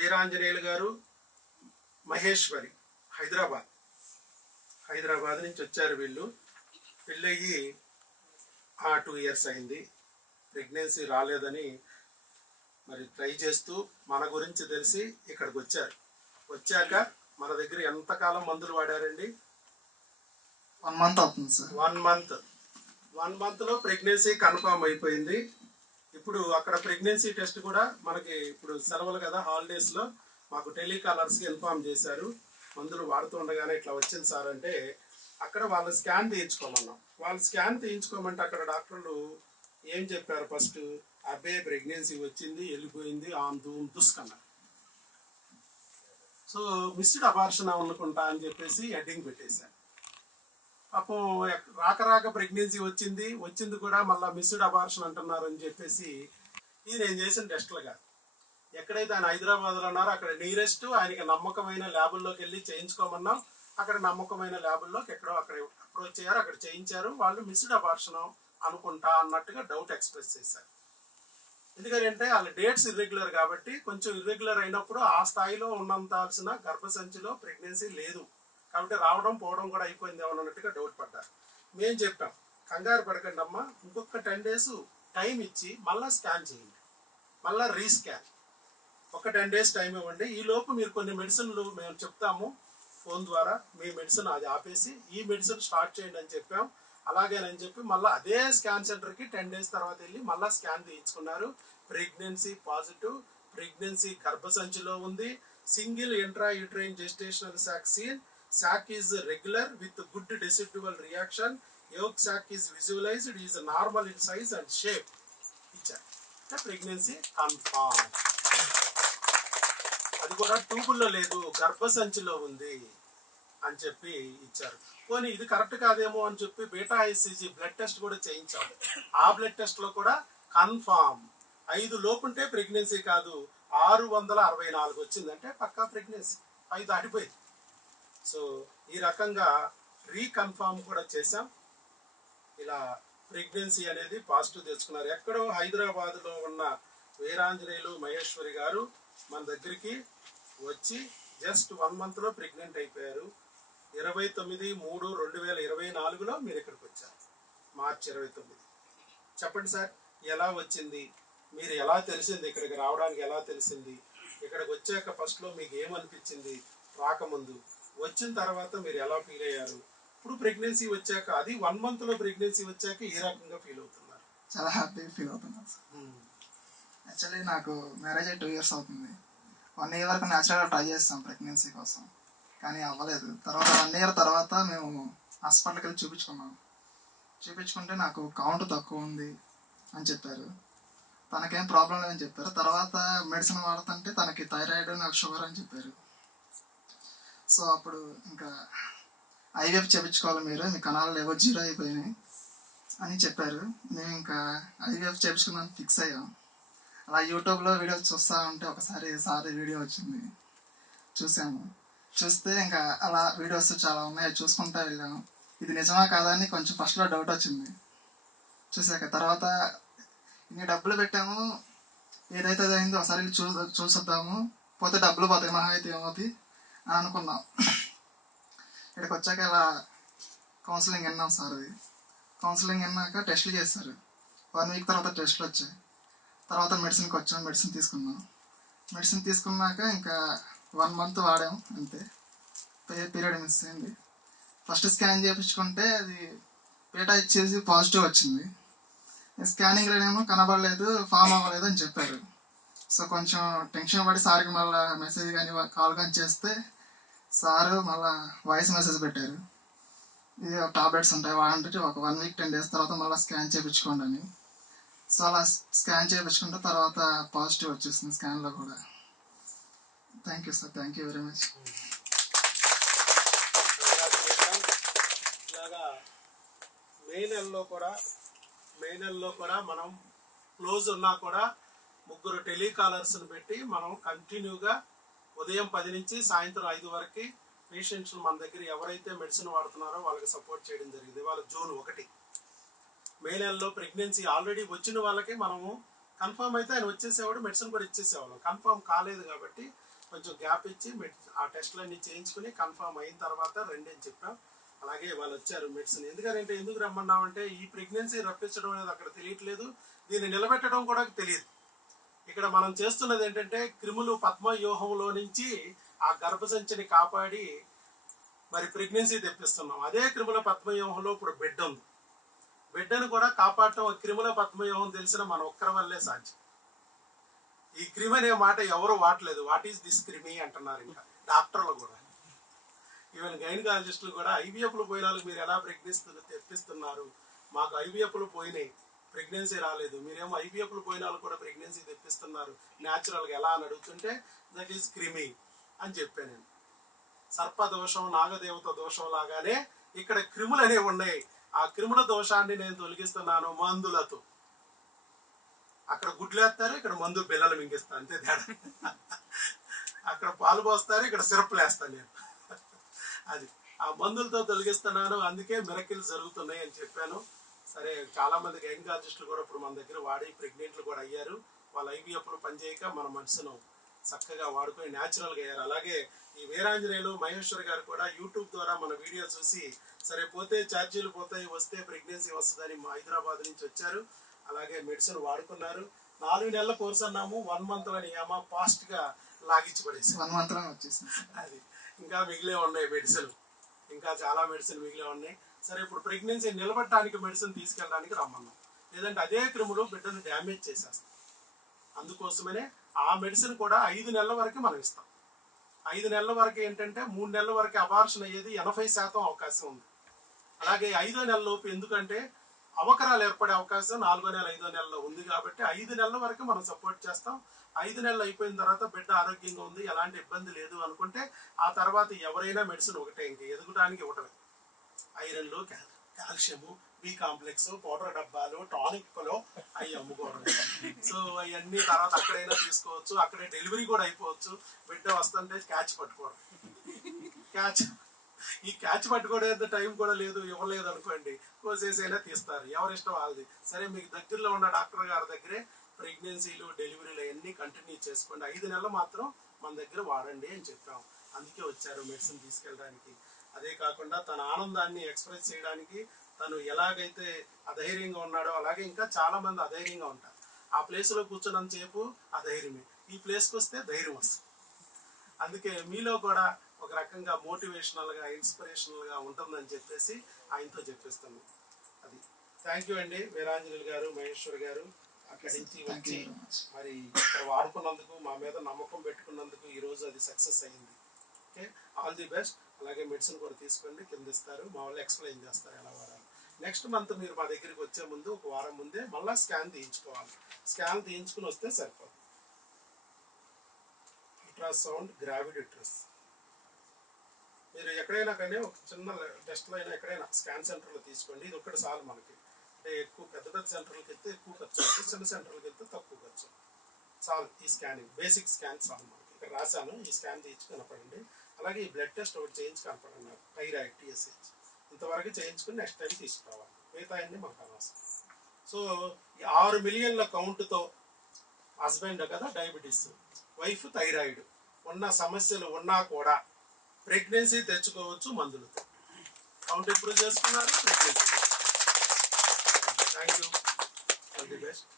వీరాంజనేయులు గారు, మహేశ్వరి, హైదరాబాద్ నుంచి వచ్చారు. వీళ్ళు పెళ్ళయ్యి 2 years అయింది. ప్రెగ్నెన్సీ రాలేదని మరి ట్రై చేస్తూ మన గురించి తెలిసి ఇక్కడికి వచ్చారు. వచ్చాక మన దగ్గర ఎంతకాలం మందులు వాడారండి? 1 month అవుతుంది సార్. 1 monthలో ప్రెగ్నెన్సీ కన్ఫర్మ్ అయిపోయింది. ఇప్పుడు అక్కడ ప్రెగ్నెన్సీ టెస్ట్ కూడా మనకి ఇప్పుడు సెలవులు కదా, హాలిడేస్లో మాకు టెలికాలర్స్కి ఇన్ఫార్మ్ చేశారు. మందులు వాడుతుండగానే ఇట్లా వచ్చింది సార్ అంటే అక్కడ వాళ్ళు స్కాన్ తీయించుకోమన్నాం. వాళ్ళు స్కాన్ తీయించుకోమంటే అక్కడ డాక్టర్లు ఏం చెప్పారు? ఫస్ట్ అబ్బే ప్రెగ్నెన్సీ వచ్చింది, వెళ్ళిపోయింది, దుస్కన్నారు. సో మిస్డ్ అబార్షన్ అనుకుంటా అని చెప్పేసి హెడ్డింగ్ పెట్టేశారు. పాపం రాక ప్రెగ్నెన్సీ వచ్చింది కూడా మళ్ళీ మిస్డ్ అబార్షన్ అంటున్నారు అని చెప్పేసి ఇది నేను చేసిన టెస్టులు కాదు. ఎక్కడైతే ఆయన హైదరాబాద్లో ఉన్నారో అక్కడ నియరెస్ట్ ఆయనకి నమ్మకమైన ల్యాబుల్లోకి వెళ్ళి చేయించుకోమన్నాం. అక్కడ నమ్మకమైన ల్యాబుల్లోకి ఎక్కడో అక్కడ అప్రోచ్ అయ్యారు, అక్కడ చేయించారు. వాళ్ళు మిస్డ్ అబార్షన్ అనుకుంటా అన్నట్టుగా డౌట్ ఎక్స్ప్రెస్ చేశారు. ఎందుకంటే వాళ్ళ డేట్స్ ఇర్రెగ్యులర్ కాబట్టి కొంచెం ఇర్రెగ్యులర్ అయినప్పుడు ఆ స్థాయిలో ఉన్నంతాల్సిన గర్భసంచిలో ప్రెగ్నెన్సీ లేదు కాబట్టి రావడం పోవడం కూడా అయిపోయింది అన్నట్టుగా డౌట్ పడ్డారు. మేము చెప్పాం, కంగారు పడకండి అమ్మా, ఇంకొక 10 days టైం ఇచ్చి మళ్ళీ స్కాన్ చేయండి, మళ్ళీ రీస్కాన్, ఒక 10 days టైం ఇవ్వండి. ఈ లోపు మీరు కొన్ని మెడిసిన్లు మేము చెప్తాము ఫోన్ ద్వారా, మీ మెడిసిన్ అది ఆపేసి ఈ మెడిసిన్ స్టార్ట్ చేయండి అని చెప్పాం. అలాగేనని చెప్పి మళ్ళీ అదే స్కాన్ సెంటర్కి 10 days తర్వాత వెళ్ళి మళ్ళీ స్కాన్ తీయించుకున్నారు. ప్రెగ్నెన్సీ పాజిటివ్, ప్రెగ్నెన్సీ గర్భసంచిలో ఉంది. Single intrauterine gestational sac is regular with good decidual reaction. Yolk sac is visualized, is normal in size and shape. The pregnancy confirmed. అది కూడా ట్యూబుల్లో లేదు, గర్భసంచిలో ఉంది అని చెప్పి ఇచ్చారు. పోనీ ఇది కరెక్ట్ కాదేమో అని చెప్పి బీటా ఐసీజీ బ్లడ్ టెస్ట్ కూడా చేయించాము. ఆ బ్లడ్ టెస్ట్లో కూడా కన్ఫామ్ 5 లోపుంటే ప్రెగ్నెన్సీ కాదు, 664 వచ్చిందంటే పక్కా ప్రెగ్నెన్సీ, 5 దాటిపోయింది. సో ఈ రకంగా రీకన్ఫామ్ కూడా చేశాం. ఇలా ప్రెగ్నెన్సీ అనేది పాజిటివ్ తెచ్చుకున్నారు. ఎక్కడో హైదరాబాద్లో ఉన్న వీరాంజనేయులు మహేశ్వరి గారు మన దగ్గరికి వచ్చి జస్ట్ 1 monthలో ప్రెగ్నెంట్ అయిపోయారు. 29/3/2024లో మీరు ఇక్కడికి వచ్చారు, మార్చి 29. చెప్పండి సార్, ఎలా వచ్చింది? మీరు ఎలా తెలిసింది? ఇక్కడికి రావడానికి ఎలా తెలిసింది? ఇక్కడికి వచ్చాక ఫస్ట్లో మీకు ఏమనిపించింది? రాకముందు, వచ్చిన తర్వాత మీరు ఎలా ఫీల్ అయ్యారు? ఇప్పుడు ప్రెగ్నెన్సీ వచ్చాక, అది 1 monthలో ప్రెగ్నెన్సీ వచ్చాక ఏ రకంగా ఫీల్ అవుతున్నారు? చాలా హ్యాపీగా ఫీల్ అవుతున్నాను సార్. యాక్చువల్లీ నాకు మ్యారేజ్ అయ్యి 2 years అవుతుంది. 1 year వరకు న్యాచురల్గా ట్రై చేస్తాం ప్రెగ్నెన్సీ కోసం, కానీ అవ్వలేదు. తర్వాత 1 year తర్వాత మేము హాస్పిటల్కి వెళ్ళి చూపించుకుంటే నాకు కౌంట్ తక్కువ ఉంది అని చెప్పారు. తనకేం ప్రాబ్లం లేదని చెప్పారు. తర్వాత మెడిసిన్ వాడుతుంటే తనకి థైరాయిడ్, నాకు షుగర్ అని చెప్పారు. సో అప్పుడు ఇంకా ఐవీఎఫ్ చేయించుకోవాలి, మీరు మీ కణాలు లేవో 0 అయిపోయినాయి అని చెప్పారు. మేము ఇంకా ఐవీఎఫ్ చేయించుకుందామని ఫిక్స్ అయ్యాం. అలా యూట్యూబ్లో వీడియోస్ చూస్తూ ఉంటే ఒకసారి వీడియో వచ్చింది, చూస్తే ఇంకా అలా వీడియోస్ చాలా ఉన్నాయి, చూసుకుంటూ వెళ్ళాము. ఇది నిజమా కాదా అని కొంచెం ఫస్ట్లో డౌట్ వచ్చింది. చూసాక తర్వాత ఇన్ని డబ్బులు పెట్టాము, ఏదైతే అయిందో ఒకసారి చూసొద్దాము, పోతే డబ్బులు పోతాయి, మహా అయితే ఏమవుతుంది అని అనుకున్నాం. ఇక్కడికి వచ్చాక ఇలా కౌన్సిలింగ్ విన్నాం సార్. అది కౌన్సిలింగ్ విన్నాక టెస్టులు చేస్తారు. 1 week తర్వాత టెస్టులు వచ్చాయి. తర్వాత మెడిసిన్కి వచ్చాం, మెడిసిన్ తీసుకున్నాక ఇంకా 1 month వాడాము అంతే. పీరియడ్ మిస్ అయింది. ఫస్ట్ స్కాన్ చేయించుకుంటే అది బీటా ఇచ్చేసి పాజిటివ్ వచ్చింది. స్కానింగ్లోనేమో కనబడలేదు, ఫామ్ అవ్వలేదు అని చెప్పారు. సో కొంచెం టెన్షన్ పడి సార్కి మళ్ళీ మెసేజ్ కానీ కాల్ కానీ చేస్తే సారు మళ్ళీ వాయిస్ మెసేజ్ పెట్టారు, ఇది టాబ్లెట్స్ ఉంటాయి వాడంటే ఒక 1 week 10 days తర్వాత మళ్ళీ స్కాన్ చేయించుకోండి అని. సో అలా స్కాన్ చేయించుకుంటే తర్వాత పాజిటివ్ వచ్చేసింది స్కాన్లో కూడా. Thank you sir, thank you very much. ఇలాగా మే నెలలో కూడా మనం క్లోజ్ ఉన్నా కూడా 3 టెలికాలర్స్ని పెట్టి మనం కంటిన్యూగా ఉదయం 10 నుంచి సాయంత్రం 5 వరకు పేషెంట్స్ మన దగ్గర ఎవరైతే మెడిసిన్ వాడుతున్నారో వాళ్ళకి సపోర్ట్ చేయడం జరిగింది. వాళ్ళ June 1 మే నెలలో ప్రెగ్నెన్సీ ఆల్రెడీ వచ్చిన వాళ్ళకి మనము కన్ఫర్మ్ అయితే ఆయన వచ్చేసేవాడు, మెడిసిన్ కూడా ఇచ్చేసేవాళ్ళం. కన్ఫర్మ్ కాలేదు కాబట్టి కొంచెం గ్యాప్ ఇచ్చి ఆ టెస్టులన్నీ చేయించుకుని కన్ఫర్మ్ అయిన తర్వాత రండి అని చెప్పాం. అలాగే వాళ్ళు వచ్చారు మెడిసిన్. ఎందుకంటే ఎందుకు రమ్మన్నామంటే ఈ ప్రెగ్నెన్సీ రప్పించడం అనేది అక్కడ తెలియట్లేదు, దీన్ని నిలబెట్టడం కూడా తెలియదు. ఇక్కడ మనం చేస్తున్నది ఏంటంటే క్రిములు పద్మవ్యూహంలో నుంచి ఆ గర్భసంచిని కాపాడి మరి ప్రెగ్నెన్సీ తెప్పిస్తున్నాం. అదే క్రిముల పద్మవ్యూహంలో ఇప్పుడు బిడ్డ ఉంది. బిడ్డను కూడా కాపాడటం క్రిముల పద్మవ్యూహం తెలిసిన మన ఒక్కరి వల్లే సాధ్యం. ఈ క్రిమి అనే మాట ఎవరు వాడలేదు. వాట్ ఈస్ దిస్ క్రిమి అంటున్నారు. ఇంకా డాక్టర్లు కూడా, ఈవెన్ గైనకాలజిస్టులు కూడా ఐవీఎఫ్లు పోయిన వాళ్ళకి మీరు ఎలా ప్రెగ్నెన్సీ తెప్పిస్తున్నారు, మాకు ఐవీఎఫ్లు పోయినాయి ప్రెగ్నెన్సీ రాలేదు, మీరేమో ఐవీఎఫ్లు పోయిన వాళ్ళు కూడా ప్రెగ్నెన్సీ తెప్పిస్తున్నారు న్యాచురల్గా ఎలా అని అడుగుతుంటే దట్ ఈస్ క్రిమి అని చెప్పాను నేను. సర్పదోషం నాగదేవత దోషం లాగానే ఇక్కడ క్రిములు అనేవి ఉన్నాయి. ఆ క్రిముల దోషాన్ని నేను తొలగిస్తున్నాను మందులతో. అక్కడ గుడ్లు వేస్తారు, ఇక్కడ మందు బిల్లలు మింగిస్తాను, అంతే తేడా. అక్కడ పాలు పోస్తారు, ఇక్కడ సిరప్లు వేస్తాను నేను. అది ఆ మందులతో తొలగిస్తున్నాను, అందుకే మిరకిల్స్ జరుగుతున్నాయి అని చెప్పాను. సరే, చాలా మంది గైనకాలజిస్టులు కూడా ఇప్పుడు మన దగ్గర వాడి ప్రెగ్నెంట్లు కూడా అయ్యారు. వాళ్ళ ఐవీఎఫ్లు పనిచేయక మన మనసును చక్కగా వాడుకొని న్యాచురల్గా అయ్యారు. అలాగే ఈ వీరాంజనేయులు మహేశ్వర్ గారు కూడా యూట్యూబ్ ద్వారా మన వీడియో చూసి సరే పోతే ఛార్జీలు పోతాయి, వస్తే ప్రెగ్నెన్సీ వస్తుందని హైదరాబాద్ నుంచి వచ్చారు. అలాగే మెడిసిన్ వాడుకున్నారు. 4 నెలల కోర్స్ అన్నాము, 1 month అని ఏమో ఫాస్ట్ గా లాగించి పడేసి 1 month వచ్చేసింది. అది ఇంకా మిగిలే ఉన్నాయి మెడిసిన్, ఇంకా చాలా మెడిసిన్ మిగిలే ఉన్నాయి. సరే, ఇప్పుడు ప్రెగ్నెన్సీ నిలబడటానికి మెడిసిన్ తీసుకెళ్ళడానికి రమ్మన్నాం. లేదంటే అదే క్రిములు బిడ్డను డ్యామేజ్ చేసేస్తాం. అందుకోసమనే ఆ మెడిసిన్ కూడా 5 నెలల వరకు మనం ఇస్తాం. 5 నెలల వరకు ఏంటంటే 3 నెలల వరకు అబార్షన్ అయ్యేది 80% అవకాశం ఉంది. అలాగే 5వ నెల లోపు, ఎందుకంటే అవకరాలు ఏర్పడే అవకాశం 4వ నెల 5వ నెలలో ఉంది కాబట్టి 5 నెలల వరకు మనం సపోర్ట్ చేస్తాం. 5 నెలలు అయిపోయిన తర్వాత బిడ్డ ఆరోగ్యంగా ఉంది, ఎలాంటి ఇబ్బంది లేదు అనుకుంటే ఆ తర్వాత ఎవరైనా మెడిసిన్ ఒకటే, ఇంక ఎదుగుటానికి ఇవ్వటమే. ఐరన్లు, కాల్షియము, బి కాంప్లెక్స్, పౌడర్ డబ్బాలు, టానిక్లు అవి అమ్ముకోవడం. సో అవన్నీ తర్వాత అక్కడైనా తీసుకోవచ్చు, అక్కడే డెలివరీ కూడా అయిపోవచ్చు. బిడ్డ వస్తుంటే క్యాచ్ పట్టుకోవడం. ఈ క్యాచ్ పట్టుకోవడం టైం కూడా లేదు, ఇవ్వలేదు అనుకోండి, కోసేసైనా తీస్తారు, ఎవరిష్టం వాళ్ళది. సరే, మీకు దగ్గరలో ఉన్న డాక్టర్ గారి దగ్గరే ప్రెగ్నెన్సీలు డెలివరీలు అవన్నీ కంటిన్యూ చేసుకోండి. 5 నెలలు మాత్రం మన దగ్గర వాడండి అని చెప్పాం. అందుకే వచ్చారు మెడిసిన్ తీసుకెళ్ళడానికి. అదే కాకుండా తన ఆనందాన్ని ఎక్స్ప్రెస్ చేయడానికి, తను ఎలాగైతే అధైర్యంగా ఉన్నాడో అలాగే ఇంకా చాలా మంది అధైర్యంగా ఉంటారు. ఆ ప్లేస్లో కూర్చున్నంత సేపు అధైర్యమే, ఈ ప్లేస్కి వస్తే ధైర్యం వస్తుంది. అందుకే మీలో కూడా ఒక రకంగా మోటివేషనల్గా, ఇన్స్పిరేషనల్గా ఉంటుందని చెప్పేసి ఆయనతో చెప్పేస్తాను. అది థ్యాంక్ యూ అండి వీరాంజనేయులు గారు, మహేశ్వర్ గారు. అక్కడి నుంచి వచ్చి మరి ఇక్కడ వాడుకున్నందుకు, మా మీద నమ్మకం పెట్టుకున్నందుకు ఈరోజు అది సక్సెస్ అయ్యింది. Okay, all the best. అలాగే మెడిసిన్ కూడా తీసుకోండి, కింద ఇస్తారు, మా వాళ్ళు ఎక్స్ప్లెయిన్ చేస్తారు ఎలా వాడాలి. నెక్స్ట్ మంత్ మీరు మా దగ్గరికి వచ్చే ముందు 1 వారం ముందే మళ్ళీ స్కాన్ తీయించుకోవాలి. స్కాన్ తీయించుకుని వస్తే సరిపోతుంది. Ultrasound, gravid uterus. మీరు ఎక్కడైనా కానీ ఒక చిన్న టెస్ట్లో అయినా ఎక్కడైనా స్కాన్ సెంటర్లో తీసుకోండి. ఇది ఒక్కటి చాలు మనకి. అంటే ఎక్కువ పెద్ద పెద్ద సెంటర్లకు వెళ్తే ఎక్కువ ఖర్చు అవుతుంది, చిన్న సెంటర్లకు వెళ్తే తక్కువ ఖర్చు. చాలు ఈ స్కానింగ్, బేసిక్ స్కాన్ చాలు మనకి. ఇక్కడ రాశాను, ఈ స్కాన్ తీయించి కనపడండి. అలాగే ఈ బ్లడ్ టెస్ట్ ఒకటి చేయించి కనపడన్నారు, థైరాయిడ్, TSH. ఇంతవరకు చేయించుకుని నెక్స్ట్ టైం తీసుకురావాలి, మిగతా అన్ని మనకు అనవసరం. సో 6 మిలియన్ల కౌంట్తో హస్బెండ్ కదా డయాబెటీస్, వైఫ్ థైరాయిడ్ ఉన్న సమస్యలు ఉన్నా కూడా ప్రెగ్నెన్సీ తెచ్చుకోవచ్చు మందులతో. కౌంట్ ఇంప్రూవ్ చేసుకున్నారు, pregnancy. Thank you, all the best.